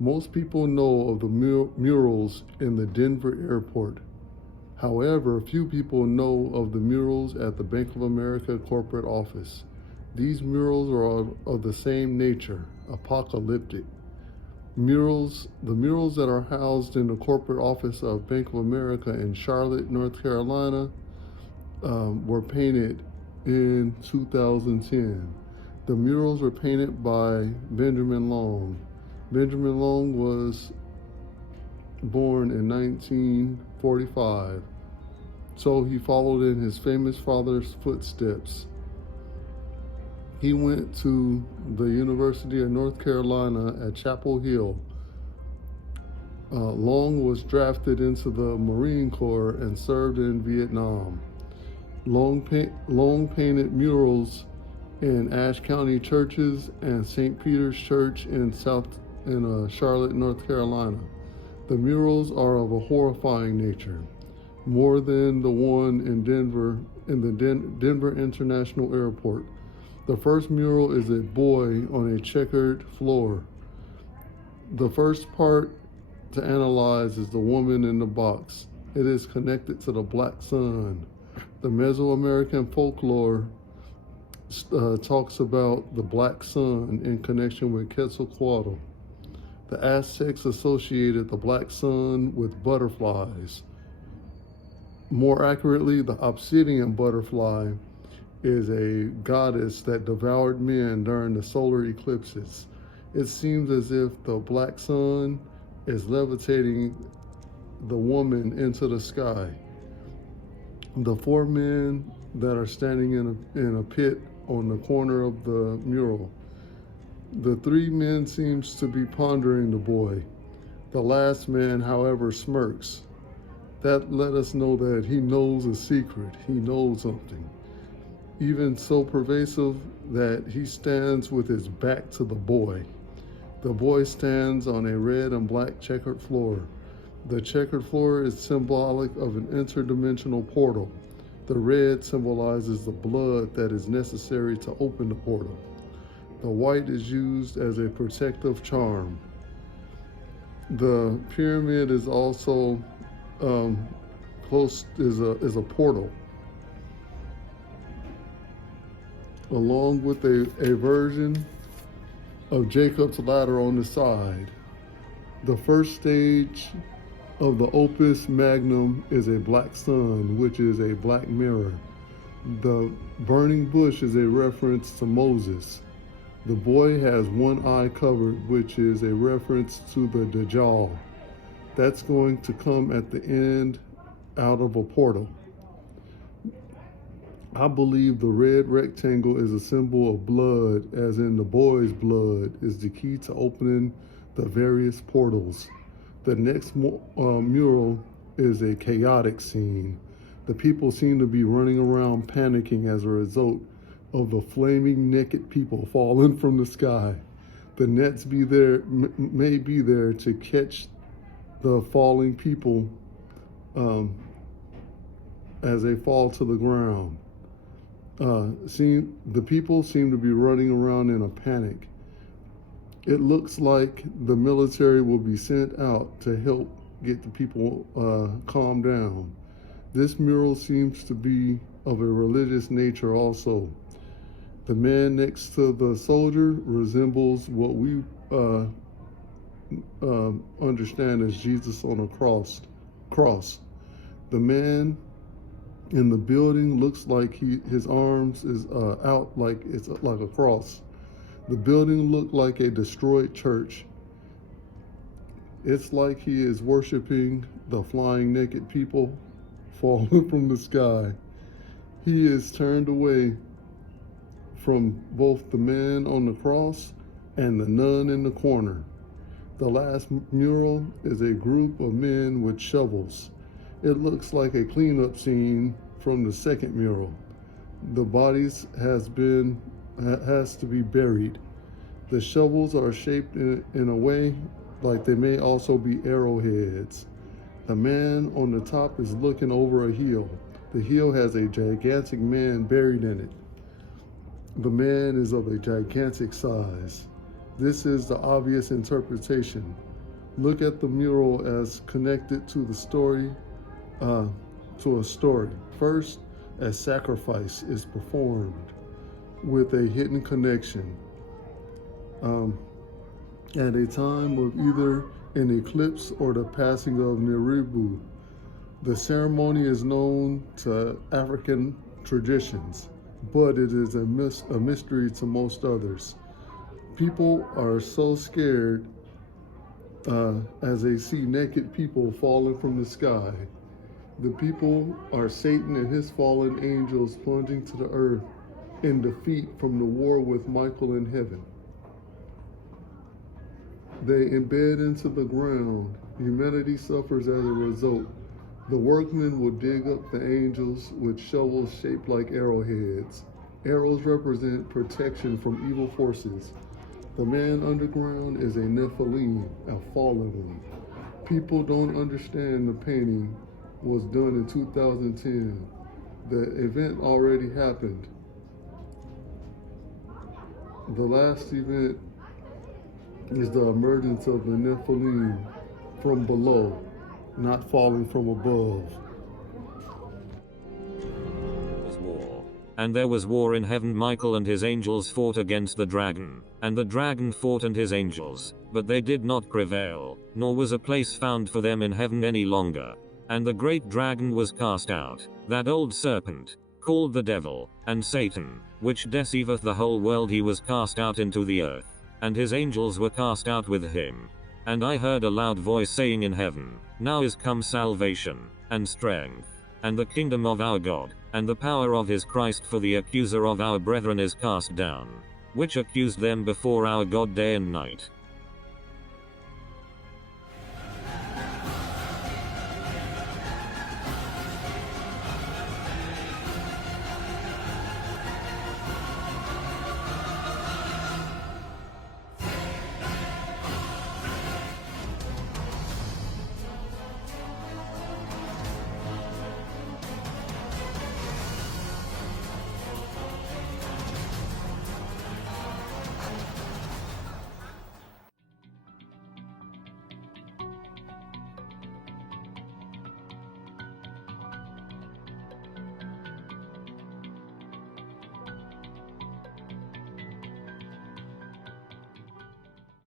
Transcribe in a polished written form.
Most people know of the murals in the Denver airport. However, few people know of the murals at the Bank of America corporate office. These murals are of the same nature, apocalyptic. The murals that are housed in the corporate office of Bank of America in Charlotte, North Carolina, were painted in 2010. The murals were painted by Benjamin Long. Benjamin Long was born in 1945, so he followed in his famous father's footsteps. He went to the University of North Carolina at Chapel Hill. Long was drafted into the Marine Corps and served in Vietnam. Long painted murals in Ashe County churches and St. Peter's Church in Charlotte, North Carolina. The murals are of a horrifying nature, more than the one in the Denver International Airport. The first mural is a boy on a checkered floor. The first part to analyze is the woman in the box. It is connected to the black sun. The Mesoamerican folklore talks about the black sun in connection with Quetzalcoatl. The Aztecs associated the black sun with butterflies. More accurately, the obsidian butterfly is a goddess that devoured men during the solar eclipses. It seems as if the black sun is levitating the woman into the sky. The four men that are standing in a pit on the corner of the mural. The three men seems to be pondering the boy. The last man, however, smirks. That let us know that he knows a secret. He knows something. Even so pervasive that he stands with his back to the boy. The boy stands on a red and black checkered floor. The checkered floor is symbolic of an interdimensional portal. The red symbolizes the blood that is necessary to open the portal. The white is used as a protective charm. The pyramid is also is a portal, along with a version of Jacob's ladder on the side. The first stage of the opus magnum is a black sun, which is a black mirror. The burning bush is a reference to Moses. The boy has one eye covered, which is a reference to the Dajjal. That's going to come at the end out of a portal. I believe the red rectangle is a symbol of blood, as in the boy's blood is the key to opening the various portals. The next mural is a chaotic scene. The people seem to be running around panicking as a result of the flaming naked people falling from the sky. The nets may be there to catch the falling people as they fall to the ground. The people seem to be running around in a panic. It looks like the military will be sent out to help get the people calm down. This mural seems to be of a religious nature also. The man next to the soldier resembles what we understand as Jesus on a cross. The man in the building looks like his arms is out like it's like a cross. The building looked like a destroyed church. It's like he is worshiping the flying naked people falling from the sky. He is turned away from both the man on the cross and the nun in the corner. The last mural is a group of men with shovels. It looks like a cleanup scene from the second mural. The bodies has to be buried. The shovels are shaped in a way like they may also be arrowheads. The man on the top is looking over a hill. The hill has a gigantic man buried in it. The man is of a gigantic size. This is the obvious interpretation. Look at the mural as connected to the story, to a story. First, a sacrifice is performed with a hidden connection. At a time of either an eclipse or the passing of Nibiru. The ceremony is known to African traditions, but it is a mystery to most others. People are so scared as they see naked people falling from the sky. The people are Satan and his fallen angels plunging to the earth in defeat from the war with Michael in heaven. They embed into the ground. Humanity suffers as a result. The workmen will dig up the angels with shovels shaped like arrowheads. Arrows represent protection from evil forces. The man underground is a Nephilim, a fallen one. People don't understand the painting was done in 2010. The event already happened. The last event is the emergence of the Nephilim from below, not falling from above. And there was war in heaven. Michael and his angels fought against the dragon, and the dragon fought and his angels, but they did not prevail, nor was a place found for them in heaven any longer. And the great dragon was cast out, that old serpent, called the devil, and Satan, which deceiveth the whole world. He was cast out into the earth, and his angels were cast out with him. And I heard a loud voice saying in heaven, Now is come salvation, and strength, and the kingdom of our God, and the power of his Christ, for the accuser of our brethren is cast down, which accused them before our God day and night.